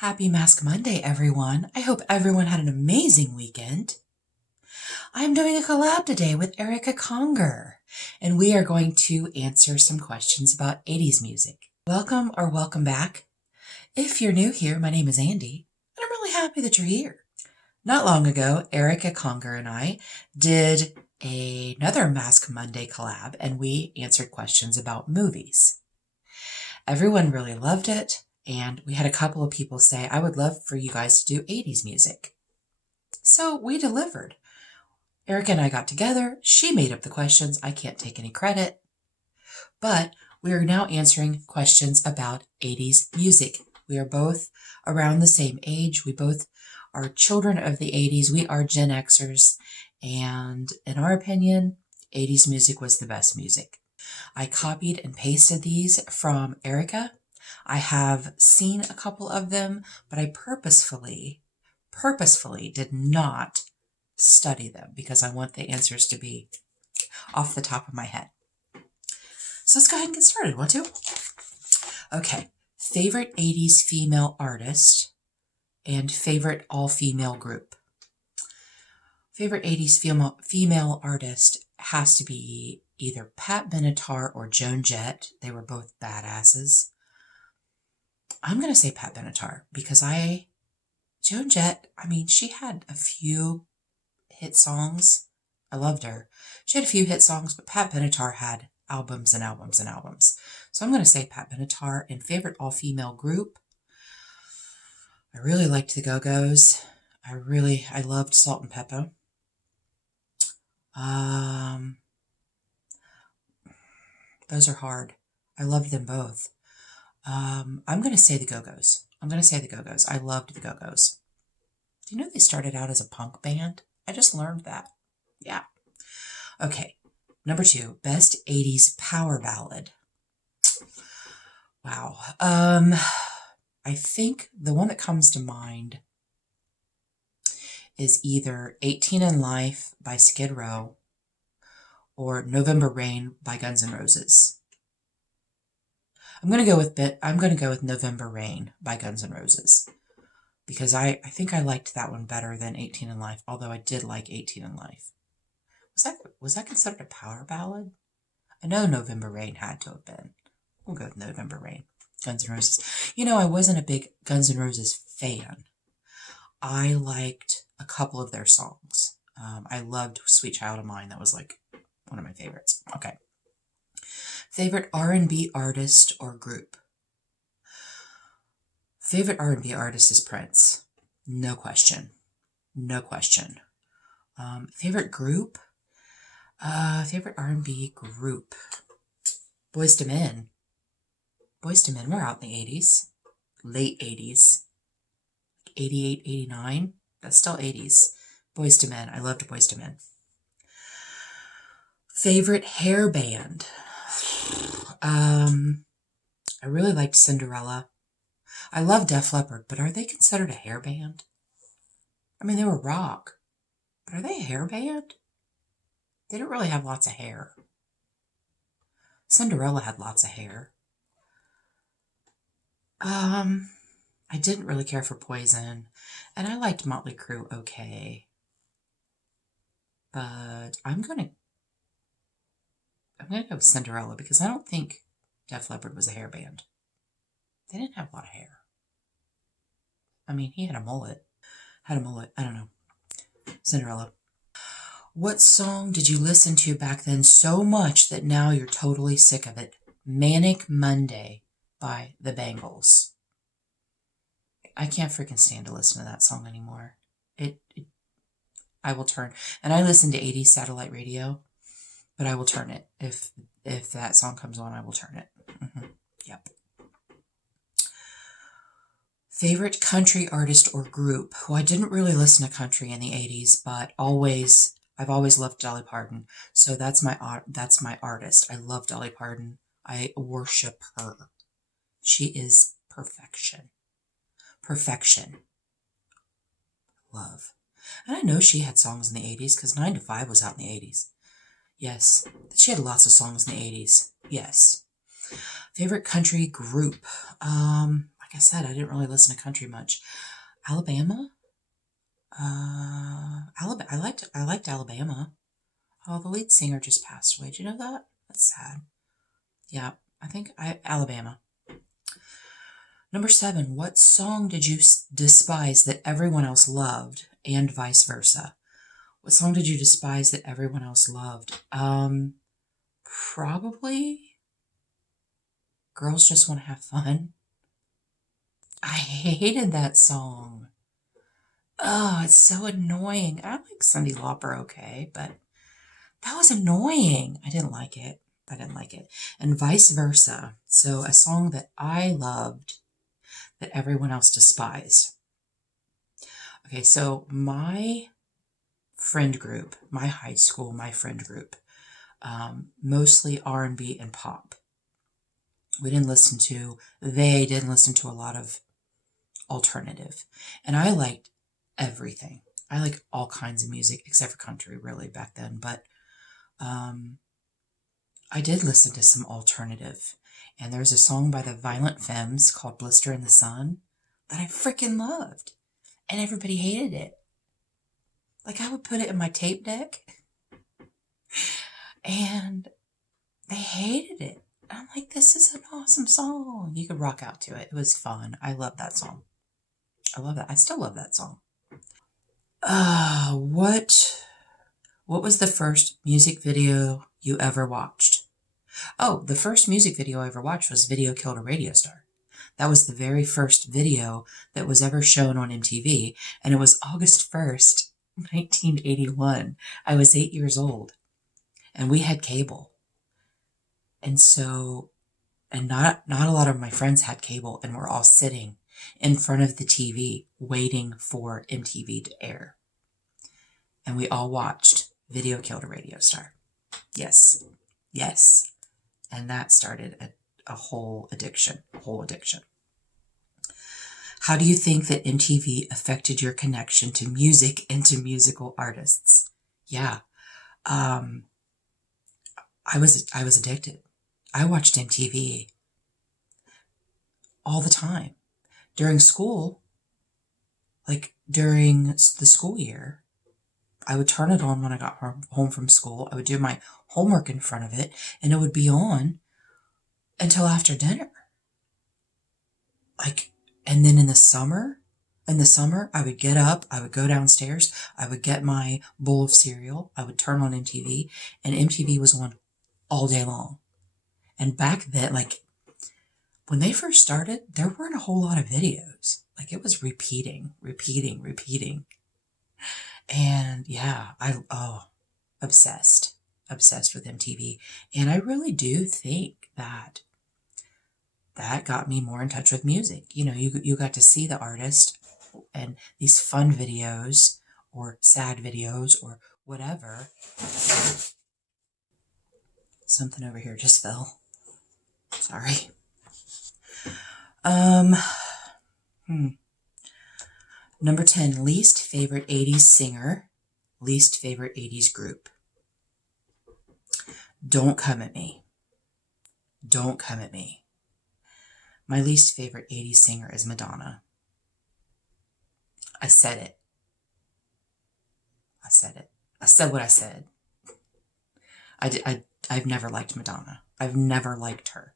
Happy Mask Monday, everyone. I hope everyone had an amazing weekend. I'm doing a collab today with Erica Conger, and we are going to answer some questions about 80s music. Welcome or welcome back. If you're new here, my name is Andi, and I'm really happy that you're here. Not long ago, Erica Conger and I did another Mask Monday collab, and we answered questions about movies. Everyone really loved it. And we had a couple of people say, I would love for you guys to do 80s music. So we delivered. Erica and I got together. She made up the questions. I can't take any credit. But we are now answering questions about 80s music. We are both around the same age. We both are children of the 80s. We are Gen Xers. And in our opinion, 80s music was the best music. I copied and pasted these from Erica. I have seen a couple of them, but I purposefully did not study them because I want the answers to be off the top of my head. So let's go ahead and get started, want to? Okay, favorite 80s female artist and favorite all-female group. Favorite 80s female artist has to be either Pat Benatar or Joan Jett. They were both badasses. I'm going to say Pat Benatar because Joan Jett, she had a few hit songs. I loved her. She had a few hit songs, but Pat Benatar had albums and albums and albums. So I'm going to say Pat Benatar. And favorite all-female group, I really liked the Go-Go's. I loved Salt and Pepper. Those are hard. I loved them both. I'm going to say the Go-Go's. I loved the Go-Go's. Do you know they started out as a punk band? I just learned that. Yeah. Okay. Number 2, best 80s power ballad. Wow. I think the one that comes to mind is either 18 in Life by Skid Row or November Rain by Guns N' Roses. I'm going to go with November Rain by Guns N' Roses because I think I liked that one better than 18 in Life, although I did like 18 in Life. Was that considered a power ballad? I know November Rain had to have been. We'll go with November Rain, Guns N' Roses. I wasn't a big Guns N' Roses fan. I liked a couple of their songs. I loved Sweet Child of Mine. That was like one of my favorites. Okay. Favorite R&B artist or group? Favorite R&B artist is Prince. No question. Favorite group? Favorite R&B group? Boyz II Men. Boyz II Men were out in the 80s. Late 80s. 88, 89. That's still 80s. Boyz II Men. I loved Boyz II Men. Favorite hair band? I really liked Cinderella. I love Def Leppard, but are they considered a hair band? They were rock, but are they a hair band? They don't really have lots of hair. Cinderella had lots of hair. I didn't really care for Poison, and I liked Motley Crue okay. But I'm gonna go with Cinderella because I don't think Def Leppard was a hair band. They didn't have a lot of hair. He had a mullet. I don't know. Cinderella. What song did you listen to back then so much that now you're totally sick of it? Manic Monday by the Bangles. I can't freaking stand to listen to that song anymore. I will turn. And I listen to 80s satellite radio. But I will turn it. If that song comes on, I will turn it. Yep. Favorite country artist or group? Well, I didn't really listen to country in the 80s, but I've always loved Dolly Parton. So that's my artist. I love Dolly Parton. I worship her. She is perfection. Love. And I know she had songs in the 80s because 9 to 5 was out in the 80s. Yes, she had lots of songs in the 80s. Yes. Favorite country group? I like I said, I didn't really listen to country much. Alabama? Alabama. I liked Alabama. Oh, the lead singer just passed away. Did you know that? That's sad. Yeah, Alabama. Number 7, what song did you despise that everyone else loved, and vice versa? What song did you despise that everyone else loved? Probably Girls Just Want to Have Fun. I hated that song. Oh, it's so annoying. I like Cyndi Lauper okay, but that was annoying. I didn't like it. And vice versa. So a song that I loved that everyone else despised. Okay, so my friend group, my high school, my friend group, mostly R&B and pop. They didn't listen to a lot of alternative. And I liked everything. I like all kinds of music except for country really back then. But I did listen to some alternative. And there's a song by the Violent Femmes called Blister in the Sun that I freaking loved. And everybody hated it. Like I would put it in my tape deck. And they hated it. I'm like, this is an awesome song. You could rock out to it. It was fun. I love that song. I love that. I still love that song. What was the first music video you ever watched? Oh, the first music video I ever watched was Video Killed a Radio Star. That was the very first video that was ever shown on MTV, and it was August 1st, 1981. I was 8 years old, and we had cable. And so, and not a lot of my friends had cable, and we're all sitting in front of the TV waiting for MTV to air. And we all watched Video Killed a Radio Star. Yes. And that started a whole addiction. How do you think that MTV affected your connection to music and to musical artists? Yeah. I was addicted. I watched MTV all the time. During school, like during the school year, I would turn it on when I got home from school. I would do my homework in front of it, and it would be on until after dinner. And then in the summer, I would get up, I would go downstairs, I would get my bowl of cereal, I would turn on MTV, and MTV was on all day long. And back then, when they first started, there weren't a whole lot of videos. It was repeating. And yeah, obsessed with MTV. And I really do think that got me more in touch with music. You got to see the artist and these fun videos or sad videos or whatever. Something over here just fell. Sorry. Number 10, least favorite 80s singer, least favorite 80s group. Don't come at me. My least favorite 80s singer is Madonna. I said it. I said what I said. I've never liked Madonna. I've never liked her.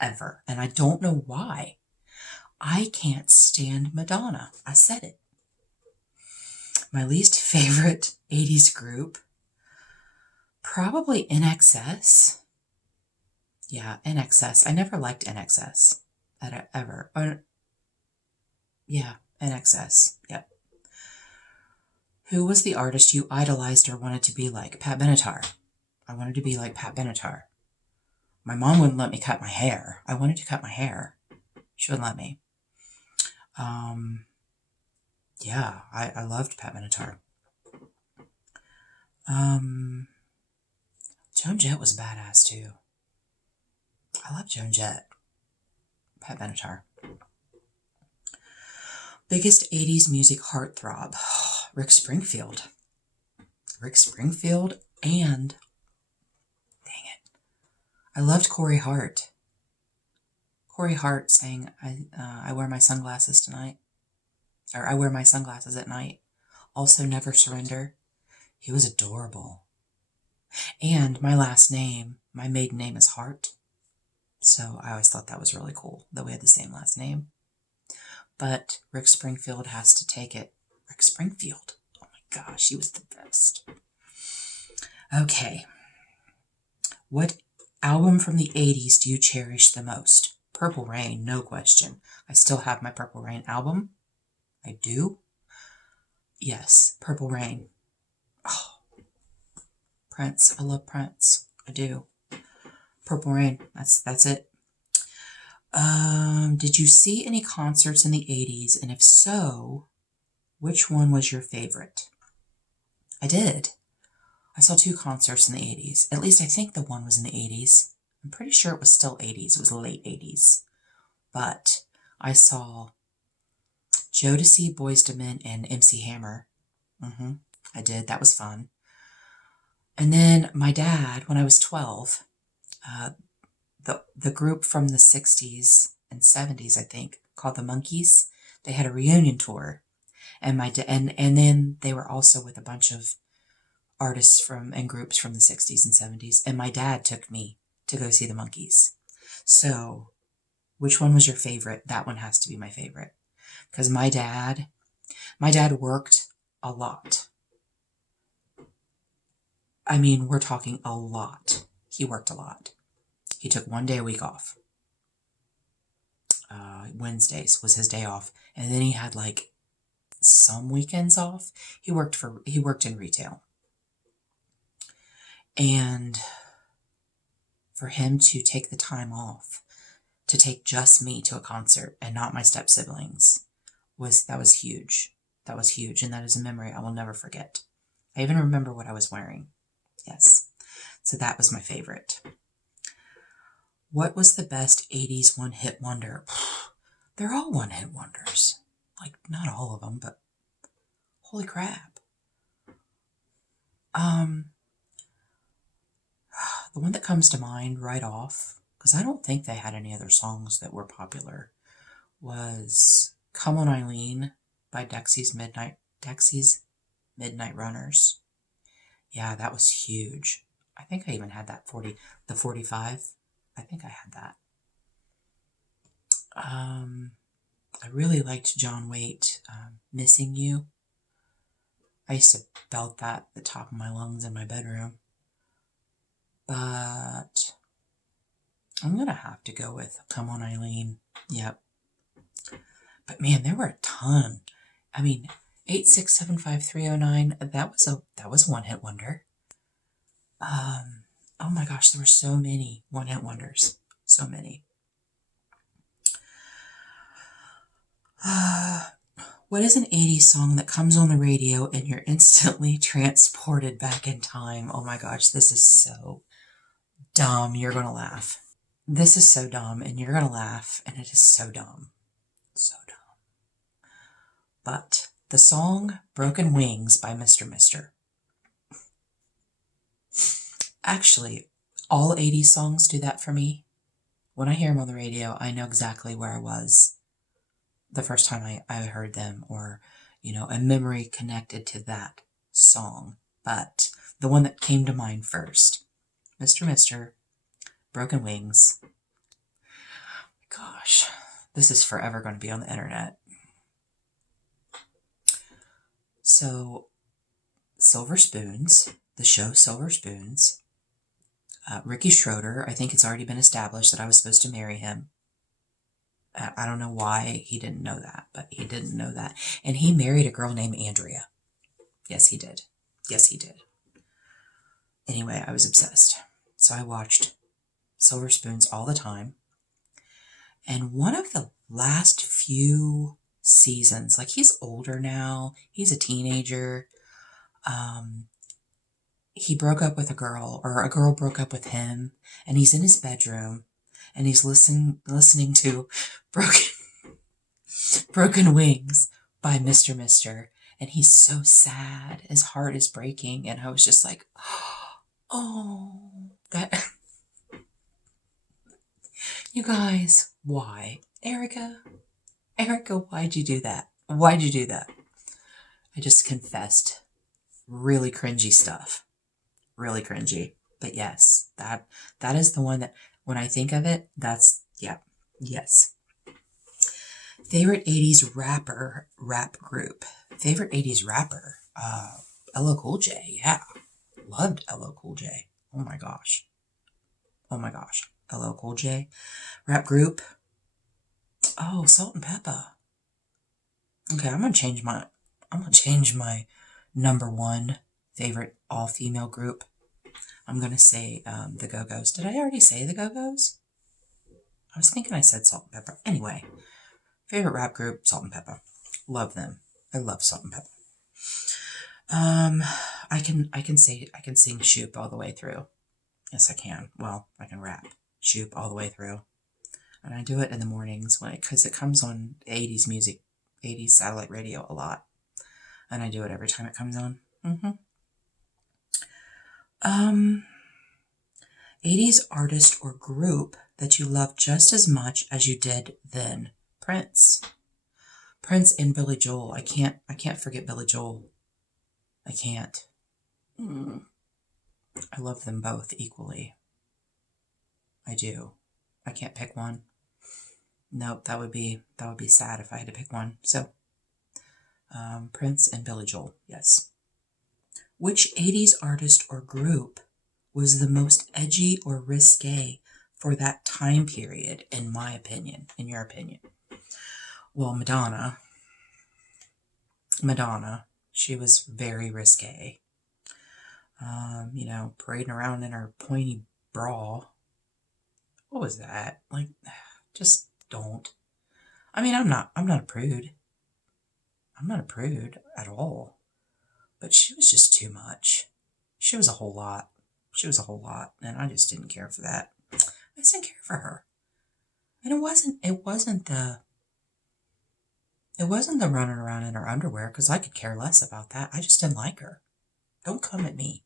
Ever. And I don't know why. I can't stand Madonna. I said it. My least favorite 80s group, probably NXS. Yeah, NXS. I never liked NXS. Ever. Yeah, NXS. Yep. Who was the artist you idolized or wanted to be like? Pat Benatar. I wanted to be like Pat Benatar. My mom wouldn't let me cut my hair. I wanted to cut my hair. She wouldn't let me. Yeah, I loved Pat Benatar. Joan Jett was badass too. I love Joan Jett. Pat Benatar. Biggest 80s music heartthrob. Rick Springfield. And dang it, I loved Corey Hart. Corey Hart sang, I wear my sunglasses tonight. Or I wear my sunglasses at night. Also Never Surrender. He was adorable. And my last name, my maiden name is Hart. So I always thought that was really cool that we had the same last name. But Rick Springfield has to take it. Rick Springfield. Oh my gosh, he was the best. Okay. What album from the 80s do you cherish the most? Purple Rain, no question. I still have my Purple Rain album. I do. Yes, Purple Rain. Oh, Prince. I love Prince. I do. Purple Rain. That's it. Did you see any concerts in the 80s? And if so, which one was your favorite? I did. I saw 2 concerts in the 80s. At least I think the one was in the 80s. I'm pretty sure it was still 80s. It was the late 80s. But I saw Jodeci, Boyz II Men, and MC Hammer. I did. That was fun. And then my dad, when I was 12, the group from the 60s and 70s, I think, called the Monkees, they had a reunion tour. And and then they were also with a bunch of artists and groups from the 60s and 70s. And my dad took me to go see the Monkees. So, which one was your favorite? That one has to be my favorite. Because my dad worked a lot. I mean, we're talking a lot. He worked a lot. He took 1 day a week off. Wednesdays was his day off. And then he had like some weekends off. He worked in retail. And for him to take the time off to take just me to a concert and not my step siblings that was huge. That was huge. And that is a memory I will never forget. I even remember what I was wearing. Yes. So that was my favorite. What was the best 80s one-hit wonder? They're all one-hit wonders. Like, not all of them, but holy crap. The one that comes to mind right off, because I don't think they had any other songs that were popular, was Come On Eileen by Dexy's Midnight Runners. Yeah, that was huge. I think I even had that 45. I think I had that. I really liked John Waite, Missing You. I used to belt that at the top of my lungs in my bedroom. But I'm going to have to go with Come On Eileen. Yep. But man, there were a ton. I mean, 8675309, that was a one-hit wonder. Oh my gosh, there were so many one-hit wonders. So many. What is an 80s song that comes on the radio and you're instantly transported back in time? Oh my gosh, this is so dumb. You're going to laugh. This is so dumb and you're going to laugh, and it is so dumb. So dumb. But the song Broken Wings by Mr. Mister. Actually, all 80s songs do that for me. When I hear them on the radio, I know exactly where I was the first time I heard them, or, a memory connected to that song. But the one that came to mind first, Mr. Mister, Broken Wings. Gosh, this is forever going to be on the internet. So, Silver Spoons, the show Silver Spoons, Ricky Schroeder, I think it's already been established that I was supposed to marry him. I don't know why he didn't know that, but he didn't know that. And he married a girl named Andrea. Yes, he did. Yes, he did. Anyway, I was obsessed. So I watched Silver Spoons all the time. And one of the last few seasons, like, he's older now, he's a teenager, he broke up with a girl, or a girl broke up with him, and he's in his bedroom, and he's listening to Broken Wings by Mr. Mister, and he's so sad, his heart is breaking, and I was just like, oh, that, you guys, Why? Erica, why'd you do that? Why'd you do that? I just confessed really cringy stuff. Really cringy. But yes, that is the one that when I think of it, yeah, yes. Favorite 80s rap group. Favorite 80s rapper. LL Cool J, yeah. Loved LL Cool J. Oh my gosh. LL Cool J. Rap group. Oh, Salt and Pepper. Okay, I'm gonna change my number one favorite all-female group. I'm gonna say the Go-Go's. Did I already say the Go-Go's? I was thinking I said Salt and Pepper. Anyway, favorite rap group, Salt and Pepper. Love them. I love Salt and Pepper. I can sing Shoop all the way through. Yes, I can. Well, I can rap Shoop all the way through. And I do it in the mornings because it comes on 80s music, 80s satellite radio a lot. And I do it every time it comes on. 80s artist or group that you love just as much as you did then. Prince and Billy Joel. I can't forget Billy Joel. I can't. I love them both equally. I do. I can't pick one. Nope, that would be sad if I had to pick one. So, Prince and Billy Joel, yes. Which 80s artist or group was the most edgy or risque for that time period, in my opinion, in your opinion? Well, Madonna, she was very risque. Parading around in her pointy bra. What was that? Like, just don't. I mean, I'm not a prude. I'm not a prude at all. But she was just too much. She was a whole lot. And I just didn't care for that. I just didn't care for her. And it wasn't the running around in her underwear, because I could care less about that. I just didn't like her. Don't come at me.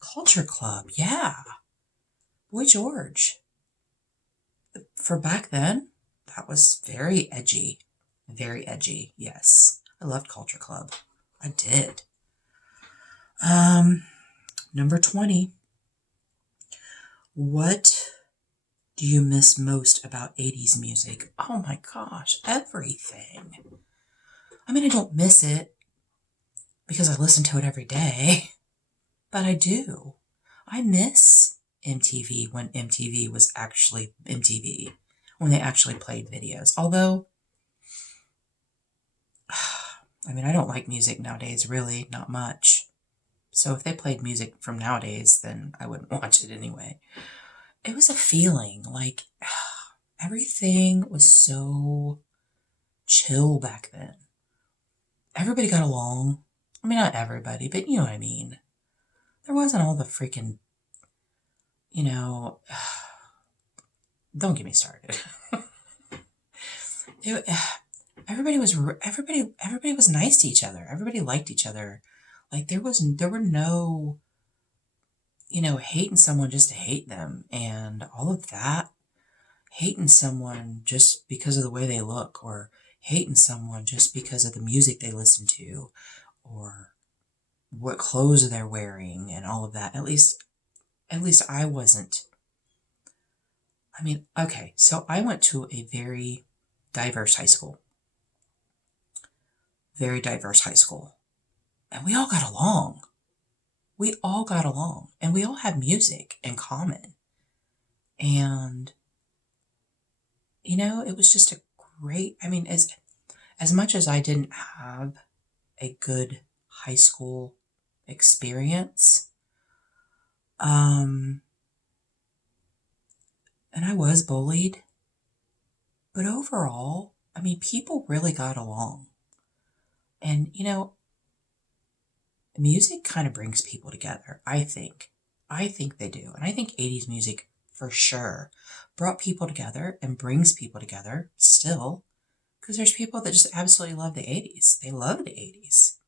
Culture Club, yeah. Boy George. For back then, that was very edgy. Very edgy, yes. I loved Culture Club. I did. Number 20. What do you miss most about 80s music? Oh my gosh, everything. I mean, I don't miss it because I listen to it every day, but I do. I miss MTV when MTV was actually MTV, when they actually played videos. Although, I mean, I don't like music nowadays, really, not much. So if they played music from nowadays, then I wouldn't watch it anyway. It was a feeling, like, everything was so chill back then. Everybody got along. I mean, not everybody, but you know what I mean. There wasn't all the freaking, don't get me started. Everybody was nice to each other. Everybody liked each other. Like there were no, hating someone just to hate them and all of that. Hating someone just because of the way they look, or hating someone just because of the music they listen to, or what clothes they're wearing and all of that. At least I wasn't. I mean, okay, so I went to a very diverse high school. Very diverse high school. And we all got along. And we all had music in common. And, it was just a great, I mean, as much as I didn't have a good high school experience, and I was bullied, but overall, I mean, people really got along. And, music kind of brings people together, I think. I think they do. And I think 80s music, for sure, brought people together and brings people together still. Because there's people that just absolutely love the 80s. They love the 80s.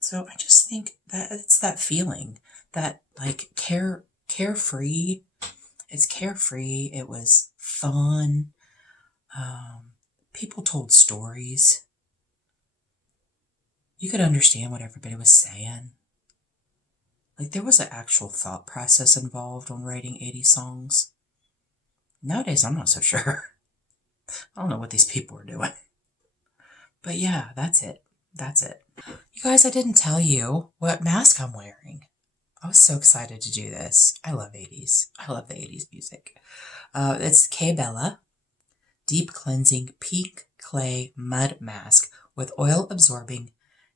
So I just think that it's that feeling, that like carefree. It's carefree. It was fun. People told stories. You could understand what everybody was saying. Like, there was an actual thought process involved when writing 80s songs. Nowadays, I'm not so sure. I don't know what these people are doing. But yeah, that's it. That's it. You guys, I didn't tell you what mask I'm wearing. I was so excited to do this. I love 80s. I love the 80s music. It's K Bella Deep Cleansing Pink Clay Mud Mask with oil-absorbing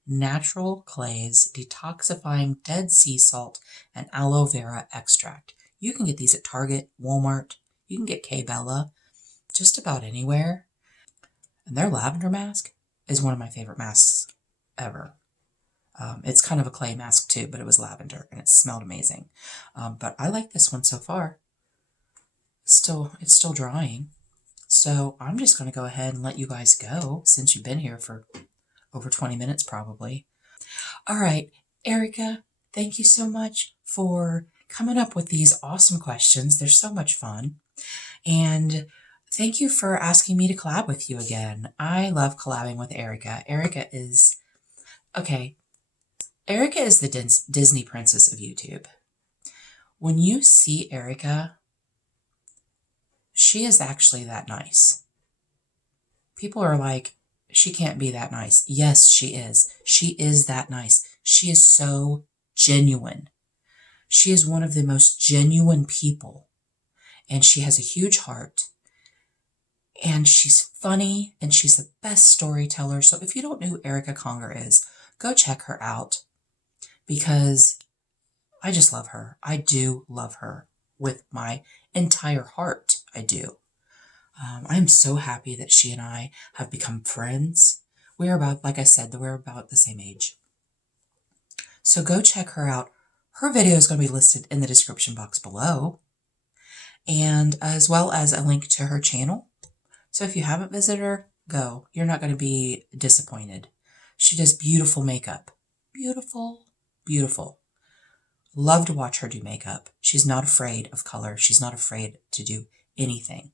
natural clays, detoxifying dead sea salt, and aloe vera extract. You can get these at Target, Walmart. You can get K Bella just about anywhere. And their lavender mask is one of my favorite masks ever. It's kind of a clay mask too, but it was lavender and it smelled amazing. But I like this one so far. It's still drying. So I'm just going to go ahead and let you guys go since you've been here for over 20 minutes probably. All right, Erica, thank you so much for coming up with these awesome questions. They're so much fun. And thank you for asking me to collab with you again. I love collabing with Erica. Erica is the Disney princess of YouTube. When you see Erica, she is actually that nice. People are like, she can't be that nice. Yes, she is. She is that nice. She is so genuine. She is one of the most genuine people. And she has a huge heart. And she's funny. And she's the best storyteller. So if you don't know who Erica Conger is, go check her out. Because I just love her. I do love her with my entire heart. I do. I'm so happy that she and I have become friends. We're about, like I said, we're about the same age. So go check her out. Her video is going to be listed in the description box below, and as well as a link to her channel. So if you haven't visited her, go. You're not going to be disappointed. She does beautiful makeup. Beautiful, beautiful. Love to watch her do makeup. She's not afraid of color. She's not afraid to do anything.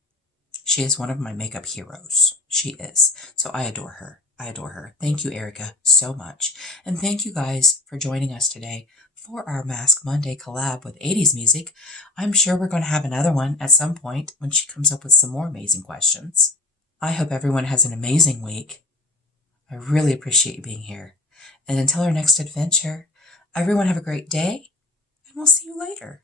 She is one of my makeup heroes. She is. So I adore her. I adore her. Thank you, Erica, so much. And thank you guys for joining us today for our Mask Monday collab with 80s music. I'm sure we're going to have another one at some point when she comes up with some more amazing questions. I hope everyone has an amazing week. I really appreciate you being here. And until our next adventure, everyone have a great day, and we'll see you later.